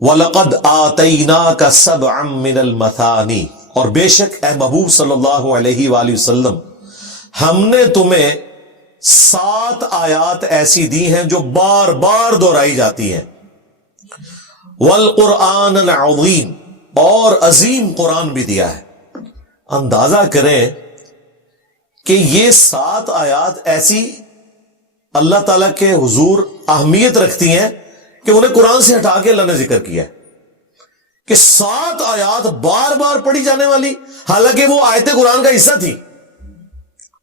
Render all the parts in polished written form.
وَلَقَدْ آتَيْنَاكَ سَبْعًا مِّنَ الْمَثَانِي، اور بے شک اے محبوب صلی اللہ علیہ وآلہ وسلم ہم نے تمہیں 7 آیات ایسی دی ہیں جو بار بار دہرائی جاتی ہیں، وَالْقُرْآنَ الْعَظِيمَ، اور عظیم قرآن بھی دیا ہے۔ اندازہ کریں کہ یہ 7 آیات ایسی اللہ تعالیٰ کے حضور اہمیت رکھتی ہیں کہ انہیں قرآن سے ہٹا کے اللہ نے ذکر کیا ہے کہ 7 آیات بار بار پڑھی جانے والی، حالانکہ وہ آیت قرآن کا حصہ تھی،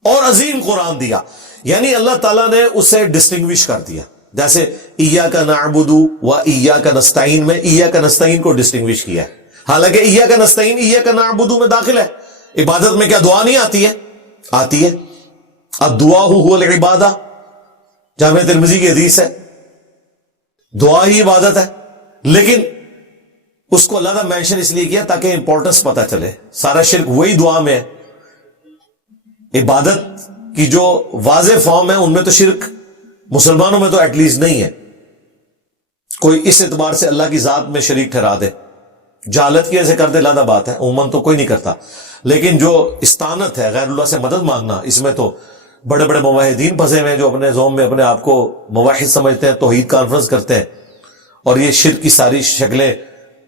اور عظیم قرآن دیا، یعنی اللہ تعالیٰ نے اسے ڈسٹنگوش کر دیا۔ جیسے ایاک نعبد و ایاک نستعین میں ایاک نستعین کو ڈسٹنگوش کیا ہے، حالانکہ ایاک نستعین ایاک نعبد میں داخل ہے۔ عبادت میں کیا دعا نہیں آتی ہے؟ آتی ہے۔ الدعاء هو العبادہ، جامع ترمذی کی حدیث ہے، دعا ہی عبادت ہے، لیکن اس کو اللہ نے مینشن اس لیے کیا تاکہ امپورٹنس پتہ چلے۔ سارا شرک وہی دعا میں ہے، عبادت کی جو واضح فارم ہے ان میں تو شرک مسلمانوں میں تو ایٹ لیسٹ نہیں ہے، کوئی اس اعتبار سے اللہ کی ذات میں شریک ٹھہرا دے، جہالت کی وجہ سے کر دے لادہ بات ہے، عموماً تو کوئی نہیں کرتا، لیکن جو استانت ہے غیر اللہ سے مدد مانگنا، اس میں تو بڑے بڑے موحدین پھنسے ہوئے ہیں جو اپنے زوم میں اپنے آپ کو موحد سمجھتے ہیں، توحید کانفرنس کرتے ہیں، اور یہ شرک کی ساری شکلیں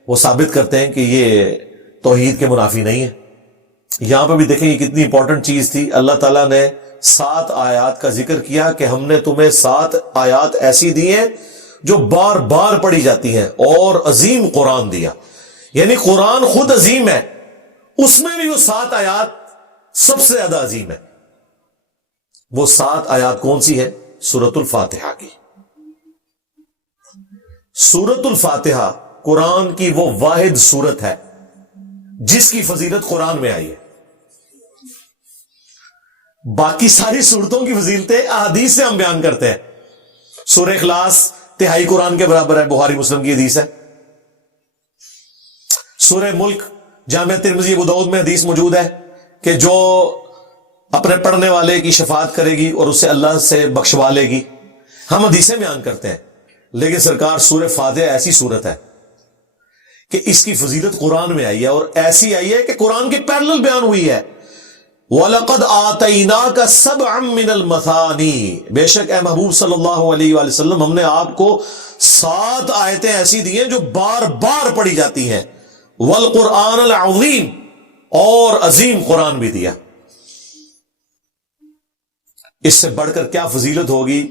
وہ ثابت کرتے ہیں کہ یہ توحید کے منافی نہیں ہے۔ یہاں پہ بھی دیکھیں یہ کتنی امپورٹنٹ چیز تھی، اللہ تعالیٰ نے 7 آیات کا ذکر کیا کہ ہم نے تمہیں 7 آیات ایسی دی ہیں جو بار بار پڑھی جاتی ہیں، اور عظیم قرآن دیا، یعنی قرآن خود عظیم ہے، اس میں بھی وہ 7 آیات سب سے زیادہ عظیم ہے۔ وہ 7 آیات کون سی ہے؟ سورۃ الفاتحہ کی۔ سورۃ الفاتحہ قرآن کی وہ واحد سورت ہے جس کی فضیلت قرآن میں آئی ہے، باقی ساری سورتوں کی فضیلتیں احادیث سے ہم بیان کرتے ہیں۔ سورہ اخلاص 1/3 قرآن کے برابر ہے، بخاری مسلم کی حدیث ہے۔ سورہ ملک جامع ترمذی ابو داؤد میں حدیث موجود ہے کہ جو اپنے پڑھنے والے کی شفاعت کرے گی اور اسے اللہ سے بخشوا لے گی، ہم حدیثیں بیان کرتے ہیں، لیکن سرکار سورہ فاتحہ ایسی سورت ہے کہ اس کی فضیلت قرآن میں آئی ہے، اور ایسی آئی ہے کہ قرآن کی پیرلل بیان ہوئی ہے۔ وَلَقَدْ آتَيْنَاكَ سَبْعًا مِّنَ الْمَثَانِي، بے شک اے محبوب صلی اللہ علیہ وآلہ وسلم ہم نے آپ کو 7 آیتیں ایسی دی ہیں جو بار بار پڑھی جاتی ہیں، وَالْقُرْآنَ الْعَظِيمَ، اور عظیم قرآن بھی دیا۔ اس سے بڑھ کر کیا فضیلت ہوگی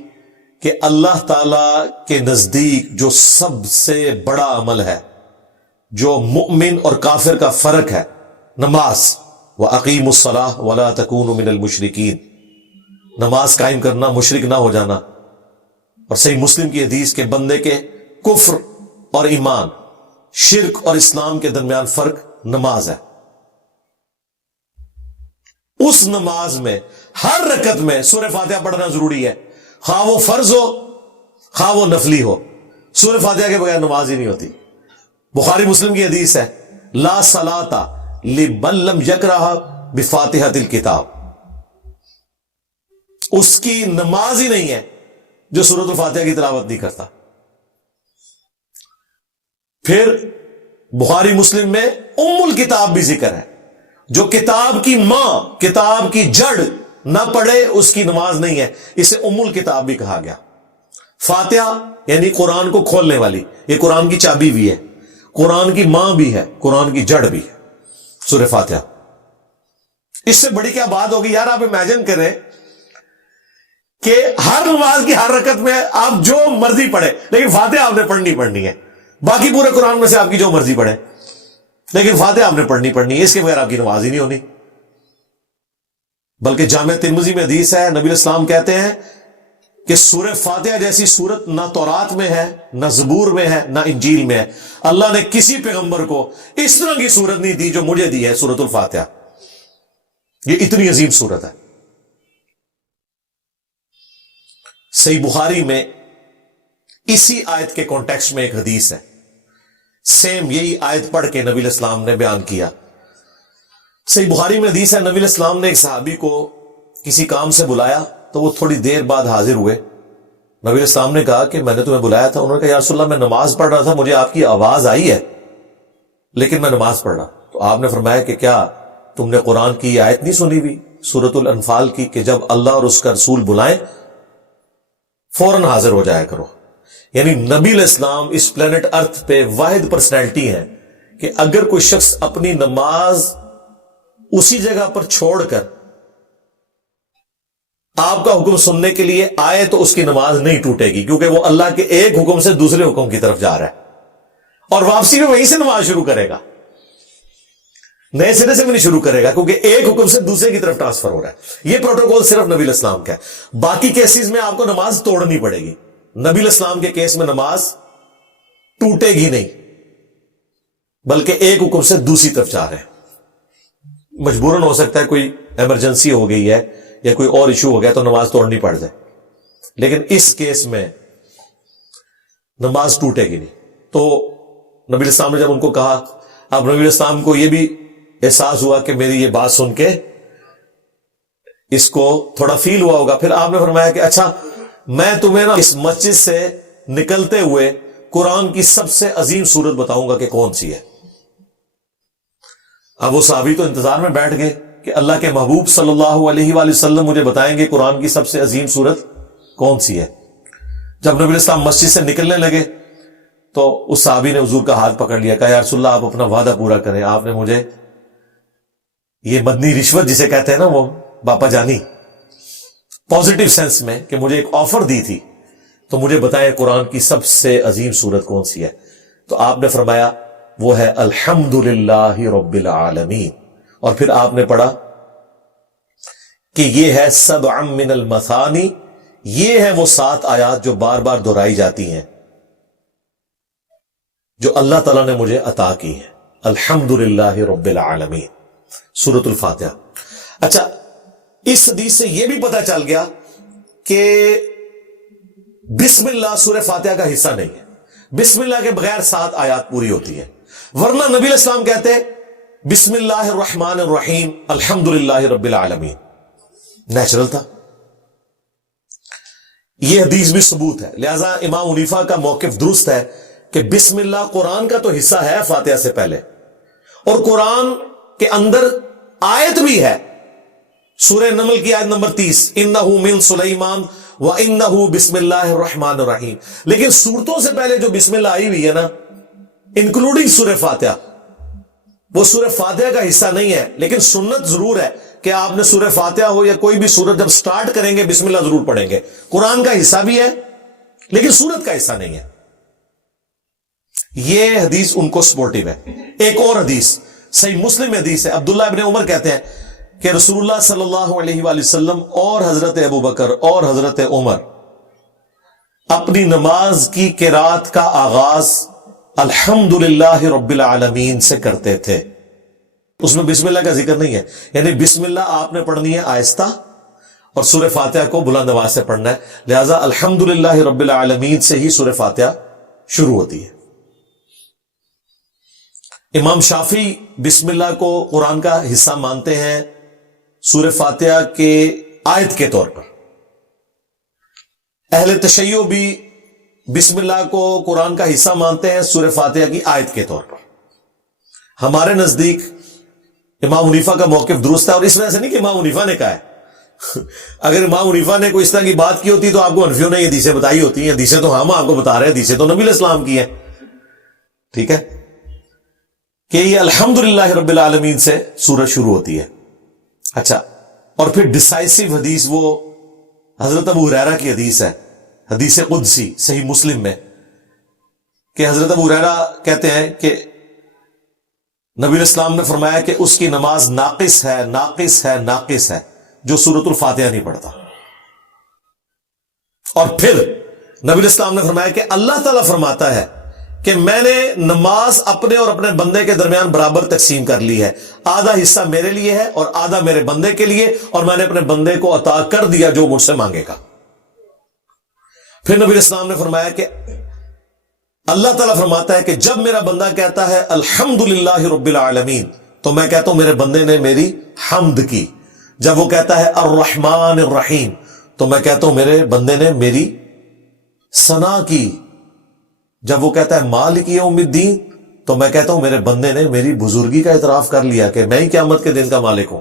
کہ اللہ تعالی کے نزدیک جو سب سے بڑا عمل ہے، جو مؤمن اور کافر کا فرق ہے، نماز، وَأَقِيمُوا الصَّلَاةَ وَلَا تَكُونُوا مِنَ الْمُشْرِكِينَ، نماز قائم کرنا، مشرک نہ ہو جانا۔ اور صحیح مسلم کی حدیث کے بندے کے کفر اور ایمان، شرک اور اسلام کے درمیان فرق نماز ہے۔ اس نماز میں ہر رکعت میں سورہ فاتحہ پڑھنا ضروری ہے، خواہ وہ فرض ہو خواہ وہ نفلی ہو، سورہ فاتحہ کے بغیر نماز ہی نہیں ہوتی۔ بخاری مسلم کی حدیث ہے، لا صلاۃ لمن لم یقرأ بفاتحۃ الکتاب، اس کی نماز ہی نہیں ہے جو سورۃ الفاتحہ کی تلاوت نہیں کرتا۔ پھر بخاری مسلم میں ام الکتاب بھی ذکر ہے، جو کتاب کی ماں، کتاب کی جڑ نہ پڑھے اس کی نماز نہیں ہے، اسے ام الکتاب بھی کہا گیا۔ فاتحہ یعنی قرآن کو کھولنے والی، یہ قرآن کی چابی بھی ہے، قرآن کی ماں بھی ہے، قرآن کی جڑ بھی ہے سورہ فاتحہ۔ اس سے بڑی کیا بات ہوگی یار، آپ امیجن کریں کہ ہر نماز کی ہر رکعت میں آپ جو مرضی پڑھے، لیکن فاتحہ آپ نے پڑھنی ہے، باقی پورے قرآن میں سے آپ کی جو مرضی پڑھے، لیکن فاتحہ آپ نے پڑھنی ہے، اس کے بغیر آپ کی نماز ہی نہیں ہونی۔ بلکہ جامع ترمذی میں حدیث ہے، نبی اسلام کہتے ہیں کہ سورہ فاتحہ جیسی سورت نہ تورات میں ہے، نہ زبور میں ہے، نہ انجیل میں ہے۔ اللہ نے کسی پیغمبر کو اس طرح کی سورت نہیں دی جو مجھے دی ہے، سورۃ الفاتحہ، یہ اتنی عظیم سورت ہے۔ صحیح بخاری میں اسی آیت کے کانٹیکسٹ میں ایک حدیث ہے، سیم یہی آیت پڑھ کے نبی اسلام نے بیان کیا۔ صحیح بخاری میں حدیث ہے، نبی اسلام نے ایک صحابی کو کسی کام سے بلایا تو وہ تھوڑی دیر بعد حاضر ہوئے۔ نبی السلام نے کہا کہ میں نے تمہیں بلایا تھا. انہوں نے کہا یا رسول اللہ میں نماز پڑھ رہا تھا, مجھے آپ کی آواز آئی ہے لیکن میں نماز پڑھ رہا. تو آپ نے فرمایا کہ کیا تم نے قرآن کی یہ آیت نہیں سنی ہوئی سورۃ الانفال کی کہ جب اللہ اور اس کا رسول بلائیں فوراً حاضر ہو جایا کرو. یعنی نبی علیہ السلام اس پلانٹ ارتھ پہ واحد پرسنالٹی ہیں کہ اگر کوئی شخص اپنی نماز اسی جگہ پر چھوڑ کر آپ کا حکم سننے کے لیے آئے تو اس کی نماز نہیں ٹوٹے گی, کیونکہ وہ اللہ کے ایک حکم سے دوسرے حکم کی طرف جا رہا ہے اور واپسی میں وہیں سے نماز شروع کرے گا, نئے سرے سے بھی نہیں شروع کرے گا, کیونکہ ایک حکم سے دوسرے کی طرف ٹرانسفر ہو رہا ہے. یہ پروٹوکول صرف نبی علیہ السلام کا ہے. باقی کیسز میں آپ کو نماز توڑنی پڑے گی. نبی علیہ السلام کے کیس میں نماز ٹوٹے گی نہیں, بلکہ ایک حکم سے دوسری طرف جا رہے ہیں. مجبوراً ہو سکتا ہے کوئی ایمرجنسی ہو گئی ہے یا کوئی اور ایشو ہو گیا تو نماز توڑنی پڑ جائے, لیکن اس کیس میں نماز ٹوٹے گی نہیں. تو نبی علیہ السلام نے جب ان کو کہا, اب نبی علیہ السلام کو یہ بھی احساس ہوا کہ میری یہ بات سن کے اس کو تھوڑا فیل ہوا ہوگا. پھر آپ نے فرمایا کہ اچھا میں تمہیں نا اس مسجد سے نکلتے ہوئے قرآن کی سب سے عظیم سورت بتاؤں گا کہ کون سی ہے. اب وہ صحابی تو انتظار میں بیٹھ گئے کہ اللہ کے محبوب صلی اللہ علیہ وآلہ وسلم مجھے بتائیں گے قرآن کی سب سے عظیم سورت کون سی ہے. جب نبی علیہ السلام مسجد سے نکلنے لگے تو اس صحابی نے حضور کا ہاتھ پکڑ لیا, کہا یا رسول اللہ آپ اپنا وعدہ پورا کریں, آپ نے مجھے یہ مدنی رشوت جسے کہتے ہیں نا وہ باپا جانی پازیٹو سینس میں کہ مجھے ایک آفر دی تھی, تو مجھے بتائیں قرآن کی سب سے عظیم سورت کون سی ہے. تو آپ نے فرمایا وہ ہے الحمدللہ رب العالمین, اور پھر آپ نے پڑھا کہ یہ ہے سبع من المثانی, یہ ہے وہ 7 آیات جو بار بار دہرائی جاتی ہیں جو اللہ تعالیٰ نے مجھے عطا کی ہیں. الحمدللہ رب العالمین سورۃ الفاتحہ. اچھا اس حدیث سے یہ بھی پتہ چل گیا کہ بسم اللہ سورہ فاتحہ کا حصہ نہیں ہے. بسم اللہ کے بغیر 7 آیات پوری ہوتی ہے, ورنہ نبی علیہ السلام کہتے بسم اللہ الرحمن الرحیم الحمدللہ رب العالمین, نیچرل تھا. یہ حدیث بھی ثبوت ہے. لہذا امام حنیفہ کا موقف درست ہے کہ بسم اللہ قرآن کا تو حصہ ہے فاتحہ سے پہلے, اور قرآن کے اندر آیت بھی ہے. سورہ نمل کی آیت نمبر 30 انہو من سلیمان وانہو بسم اللہ الرحمن الرحیم. لیکن سورتوں سے پہلے جو بسم اللہ آئی ہوئی ہے نا, انکلوڈنگ سورہ فاتحہ, وہ سورہ فاتحہ کا حصہ نہیں ہے. لیکن سنت ضرور ہے کہ آپ نے سورہ فاتحہ ہو یا کوئی بھی سورت جب سٹارٹ کریں گے بسم اللہ ضرور پڑھیں گے. قرآن کا حصہ بھی ہے لیکن سورت کا حصہ نہیں ہے. یہ حدیث ان کو سپورٹیو ہے. ایک اور حدیث صحیح مسلم حدیث ہے, عبداللہ ابن عمر کہتے ہیں کہ رسول اللہ صلی اللہ علیہ وآلہ وسلم اور حضرت ابو بکر اور حضرت عمر اپنی نماز کی قرات کا آغاز الحمدللہ رب العالمین سے کرتے تھے. اس میں بسم اللہ کا ذکر نہیں ہے, یعنی بسم اللہ آپ نے پڑھنی ہے آہستہ اور سورہ فاتحہ کو بلند آواز سے پڑھنا ہے. لہذا الحمدللہ رب العالمین سے ہی سورہ فاتحہ شروع ہوتی ہے. امام شافعی بسم اللہ کو قرآن کا حصہ مانتے ہیں سورہ فاتحہ کے آیت کے طور پر. اہل تشیع بھی بسم اللہ کو قرآن کا حصہ مانتے ہیں سورہ فاتحہ کی آیت کے طور پر. ہمارے نزدیک امام حنیفہ کا موقف درست ہے, اور اس وجہ سے نہیں کہ امام حنیفہ نے کہا ہے. اگر امام حنیفہ نے کوئی اس طرح کی بات کی ہوتی تو آپ کو حنفیوں نے یہ حدیثیں بتائی ہوتی ہیں. حدیثیں تو ہم آپ کو بتا رہے ہیں, حدیثیں تو نبی علیہ السلام کی ہیں. ٹھیک ہے کہ یہ الحمدللہ رب العالمین سے سورہ شروع ہوتی ہے. اچھا, اور پھر ڈیسائسو حدیث وہ حضرت ابو ہریرہ کی حدیث ہے, حدیث قدسی صحیح مسلم میں, کہ حضرت ابو ہریرہ کہتے ہیں کہ نبی علیہ السلام نے فرمایا کہ اس کی نماز ناقص ہے ناقص ہے ناقص ہے جو سورۃ الفاتحہ نہیں پڑھتا. اور پھر نبی علیہ السلام نے فرمایا کہ اللہ تعالیٰ فرماتا ہے کہ میں نے نماز اپنے اور اپنے بندے کے درمیان برابر تقسیم کر لی ہے, آدھا حصہ میرے لیے ہے اور آدھا میرے بندے کے لیے, اور میں نے اپنے بندے کو عطا کر دیا جو مجھ سے مانگے گا. پھر نبی علیہ السلام نے فرمایا کہ اللہ تعالیٰ فرماتا ہے کہ جب میرا بندہ کہتا ہے الحمدللہ رب العالمین تو میں کہتا ہوں میرے بندے نے میری حمد کی. جب وہ کہتا ہے الرحمن الرحیم تو میں کہتا ہوں میرے بندے نے میری ثنا کی. جب وہ کہتا ہے مالک یوم الدین تو میں کہتا ہوں میرے بندے نے میری بزرگی کا اعتراف کر لیا کہ میں ہی قیامت کے دن کا مالک ہوں.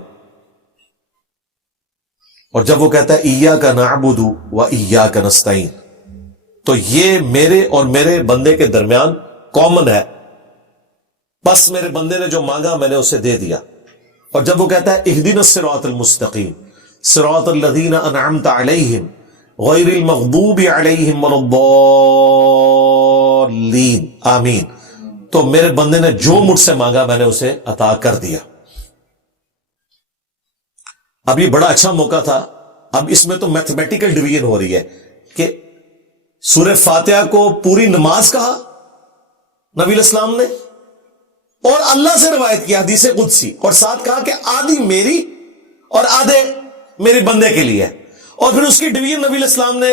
اور جب وہ کہتا ہے ایاک نعبد و ایاک نستعین تو یہ میرے اور میرے بندے کے درمیان کامن ہے، بس میرے بندے نے جو مانگا میں نے اسے دے دیا. اور جب وہ کہتا ہے اہدنا الصراط المستقیم صراط الذین انعمت علیہم غیر المغضوب علیہم ولا الضالین آمین، تو میرے بندے نے جو مجھ سے مانگا میں نے اسے عطا کر دیا. اب یہ بڑا اچھا موقع تھا. اب اس میں تو میتھمیٹیکل ڈویژن ہو رہی ہے کہ سورہ فاتحہ کو پوری نماز کہا نبی علیہ السلام نے، اور اللہ سے روایت کی حدیث قدسی، اور ساتھ کہا کہ آدھی میری اور آدھے میرے بندے کے لیے. اور پھر اس کی ڈویژن نبی علیہ السلام نے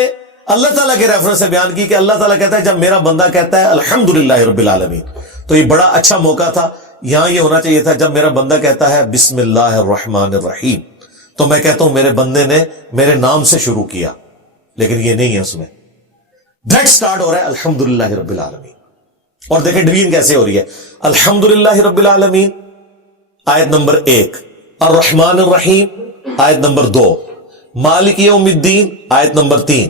اللہ تعالیٰ کے ریفرنس سے بیان کی کہ اللہ تعالیٰ کہتا ہے جب میرا بندہ کہتا ہے الحمدللہ رب العالمین، تو یہ بڑا اچھا موقع تھا. یہاں یہ ہونا چاہیے تھا جب میرا بندہ کہتا ہے بسم اللہ الرحمن الرحیم تو میں کہتا ہوں میرے بندے نے میرے نام سے شروع کیا، لیکن یہ نہیں ہے. اس میں ڈائریکٹ سٹارٹ ہو رہا ہے الحمدللہ رب العالمین. اور دیکھیں ڈویژن کیسے ہو رہی ہے. الحمدللہ رب العالمین آیت نمبر 1، الرحمن الرحیم آیت نمبر 2، مالک یوم الدین آیت نمبر 3.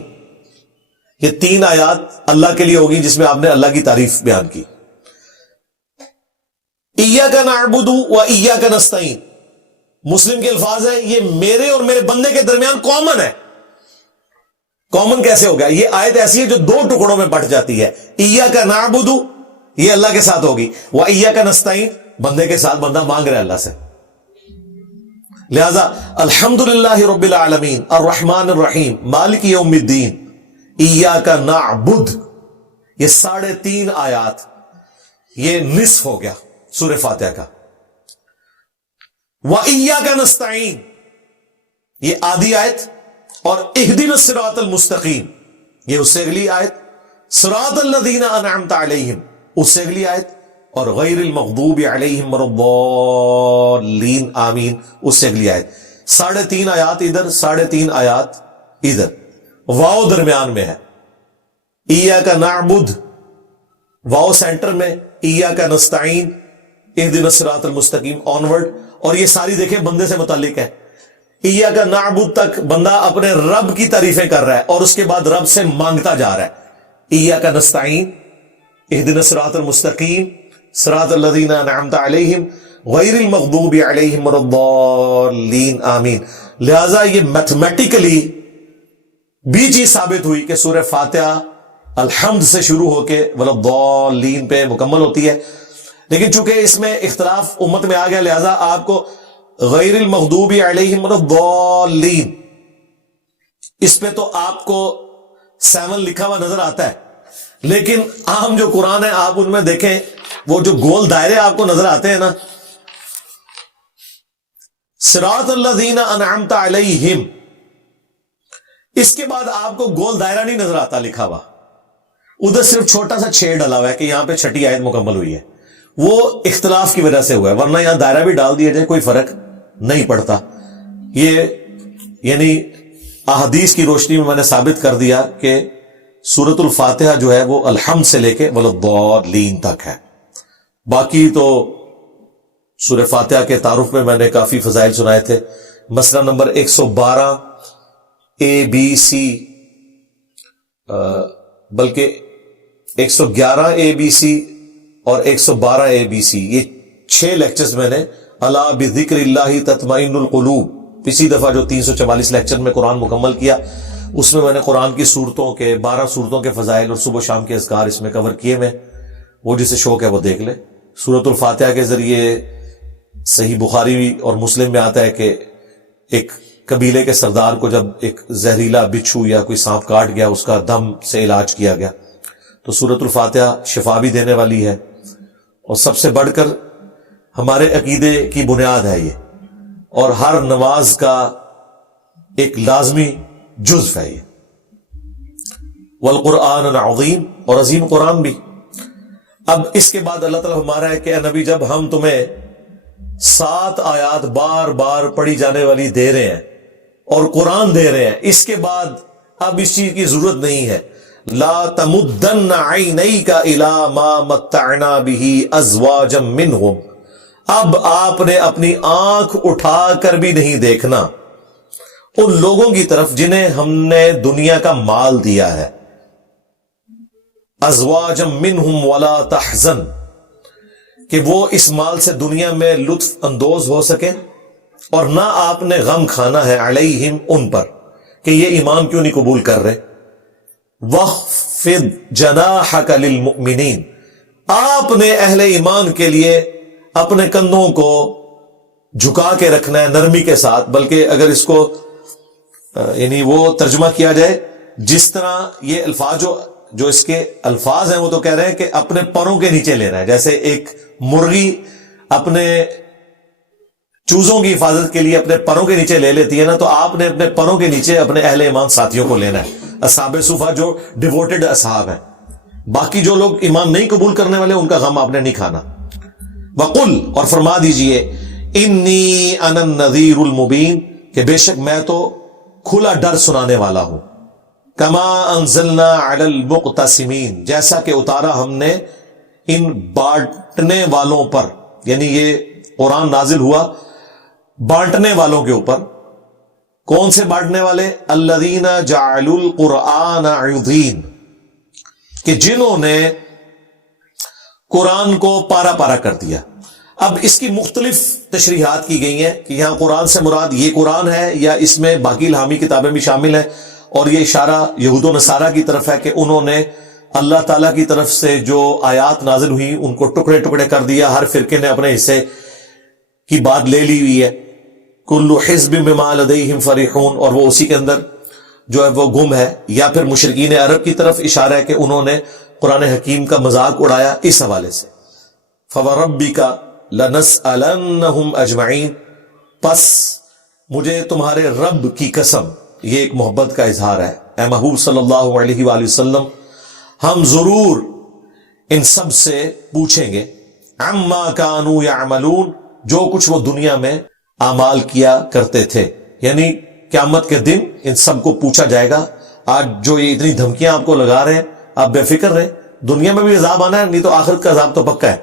یہ 3 آیات اللہ کے لیے ہوگی جس میں آپ نے اللہ کی تعریف بیان کی. ایاک نعبد و ایاک نستعین مسلم کے الفاظ ہیں، یہ میرے اور میرے بندے کے درمیان کامن ہے. کامن کیسے ہو گیا؟ یہ آیت ایسی ہے جو 2 ٹکڑوں میں بٹ جاتی ہے. ایاک نعبد یہ اللہ کے ساتھ ہوگی، و ایاک نستعین بندے کے ساتھ، بندہ مانگ رہا ہے اللہ سے. لہذا الحمدللہ رب العالمین الرحمن الرحیم مالک یوم الدین ایاک نعبد، یہ 3.5 آیات، یہ نصف ہو گیا سورہ فاتحہ کا. وَإِيَّاكَ نَسْتَعِينُ یہ آدھی آیت، اور اهْدِنَا الصِّرَاطَ الْمُسْتَقِيمَ یہ اس سے اگلی آیت، صراط الذین انعمت علیہم اس سے اگلی آیت، اور غیر المغضوب علیہم ولا الضالین آمین اس سے اگلی آیت. 3.5 آیات ادھر، 3.5 آیات ادھر، واو درمیان میں ہے. ایاک نعبد واو سینٹر میں، ایاک نستعین اہدنا الصراط المستقیم آنورڈ. اور یہ ساری دیکھیں بندے سے متعلق ہے. ایاک نعبد تک بندہ اپنے رب کی تعریفیں کر رہا ہے اور اس کے بعد رب سے مانگتا جا رہا ہے. ایاک نستعین اہدنا الصراط المستقیم صراط الذین انعمت علیہم غیر المغضوب علیہم ولا الضالین آمین. لہذا یہ میتھمیٹیکلی بھی چیز ثابت ہوئی کہ سورہ فاتحہ الحمد سے شروع ہو کے ولا الضالین پہ مکمل ہوتی ہے. لیکن چونکہ اس میں اختلاف امت میں آ گیا، لہذا آپ کو غیر المغضوب علیہم ولا الضالین اس پہ تو آپ کو 7 لکھا ہوا نظر آتا ہے، لیکن عام جو قرآن ہے آپ ان میں دیکھیں وہ جو گول دائرے آپ کو نظر آتے ہیں نا، صراط الذین انعمت علیہم، اس کے بعد آپ کو گول دائرہ نہیں نظر آتا لکھا ہوا، ادھر صرف چھوٹا سا 6 ڈلا ہوا ہے کہ یہاں پہ 6ٹھی آیت مکمل ہوئی ہے. وہ اختلاف کی وجہ سے ہوا ہے، ورنہ یہاں دائرہ بھی ڈال دیا جائے کوئی فرق نہیں پڑتا. یہ یعنی احادیث کی روشنی میں نے ثابت کر دیا کہ سورۃ الفاتحہ جو ہے وہ الحمد سے لے کے ولا الضالین تک ہے. باقی تو سورہ فاتحہ کے تعارف میں نے کافی فضائل سنائے تھے. مسئلہ نمبر 112 ABC بلکہ 111 ABC اور 112 ABC یہ 6 لیکچرز میں نے الا بذکر اللہ تطمئن القلوب پچھلی دفعہ جو 344 لیکچر میں قرآن مکمل کیا اس میں نے قرآن کی سورتوں کے 12 سورتوں کے فضائل اور صبح و شام کے اذکار اس میں کور کیے. میں وہ جسے شوق ہے وہ دیکھ لے. سورۃ الفاتحہ کے ذریعے صحیح بخاری اور مسلم میں آتا ہے کہ ایک قبیلے کے سردار کو جب ایک زہریلا بچھو یا کوئی سانپ کاٹ گیا اس کا دم سے علاج کیا گیا. تو سورۃ الفاتحہ شفا بھی دینے والی ہے اور سب سے بڑھ کر ہمارے عقیدے کی بنیاد ہے یہ، اور ہر نماز کا ایک لازمی جزو ہے یہ. والقرآن العظیم اور عظیم قرآن بھی. اب اس کے بعد اللہ تعالیٰ ہمارا ہے کہ اے نبی جب ہم تمہیں 7 آیات بار بار پڑھی جانے والی دے رہے ہیں اور قرآن دے رہے ہیں، اس کے بعد اب اس چیز کی ضرورت نہیں ہے. لا تمدن عینیک الی ما متعنا به ازواجا منہم، اب آپ نے اپنی آنکھ اٹھا کر بھی نہیں دیکھنا ان لوگوں کی طرف جنہیں ہم نے دنیا کا مال دیا ہے. ازواجا منہم ولا تحزن، کہ وہ اس مال سے دنیا میں لطف اندوز ہو سکے، اور نہ آپ نے غم کھانا ہے علیہم ان پر کہ یہ ایمان کیوں نہیں قبول کر رہے. وَخْفِضْ جَنَاحَكَ لِلْمُؤْمِنِينَ، آپ نے اہل ایمان کے لیے اپنے کندھوں کو جھکا کے رکھنا ہے نرمی کے ساتھ. بلکہ اگر اس کو یعنی وہ ترجمہ کیا جائے جس طرح یہ الفاظ جو اس کے الفاظ ہیں وہ تو کہہ رہے ہیں کہ اپنے پروں کے نیچے لینا ہے. جیسے ایک مرغی اپنے چوزوں کی حفاظت کے لیے اپنے پروں کے نیچے لے لیتی ہے نا، تو آپ نے اپنے پروں کے نیچے اپنے اہل ایمان ساتھیوں کو لینا ہے، اصحاب صفہ جو ڈیووٹڈ اصحاب ہیں. باقی جو لوگ ایمان نہیں قبول کرنے والے ان کا غم آپ نے نہیں کھانا. وقل، اور فرما دیجئے، انی انا النذیر المبین، کہ بے شک میں تو کھلا ڈر سنانے والا ہوں. کما انزلنا علی المقتسمین، جیسا کہ اتارا ہم نے ان بانٹنے والوں پر، یعنی یہ قرآن نازل ہوا بانٹنے والوں کے اوپر. کون سے بانٹنے والے؟ الذین جعلوا القرآن عضین، کہ جنہوں نے قرآن کو پارا پارا کر دیا. اب اس کی مختلف تشریحات کی گئی ہیں کہ یہاں قرآن سے مراد یہ قرآن ہے یا اس میں باقی الہامی کتابیں بھی شامل ہیں. اور یہ اشارہ یہود و نصارہ کی طرف ہے کہ انہوں نے اللہ تعالیٰ کی طرف سے جو آیات نازل ہوئی ان کو ٹکڑے ٹکڑے کر دیا. ہر فرقے نے اپنے حصے کی بات لے لی ہوئی ہے. کل حزب بما لدیہم فرحون، اور وہ اسی کے اندر جو ہے وہ گم ہے. یا پھر مشرکین عرب کی طرف اشارہ ہے کہ انہوں نے قرآن حکیم کا مذاق اڑایا اس حوالے سے. فوربک لنسألنہم اجمعین، پس مجھے تمہارے رب کی قسم، یہ ایک محبت کا اظہار ہے. اے محبوب صلی اللہ علیہ وآلہ وسلم، ہم ضرور ان سب سے پوچھیں گے. عما کانوا یعملون، جو کچھ وہ دنیا میں اعمال کیا کرتے تھے. یعنی قیامت کے دن ان سب کو پوچھا جائے گا. آج جو یہ اتنی دھمکیاں آپ کو لگا رہے ہیں، آپ بے فکر رہیں، دنیا میں بھی عذاب آنا ہے، نہیں تو آخرت کا عذاب تو پکا ہے.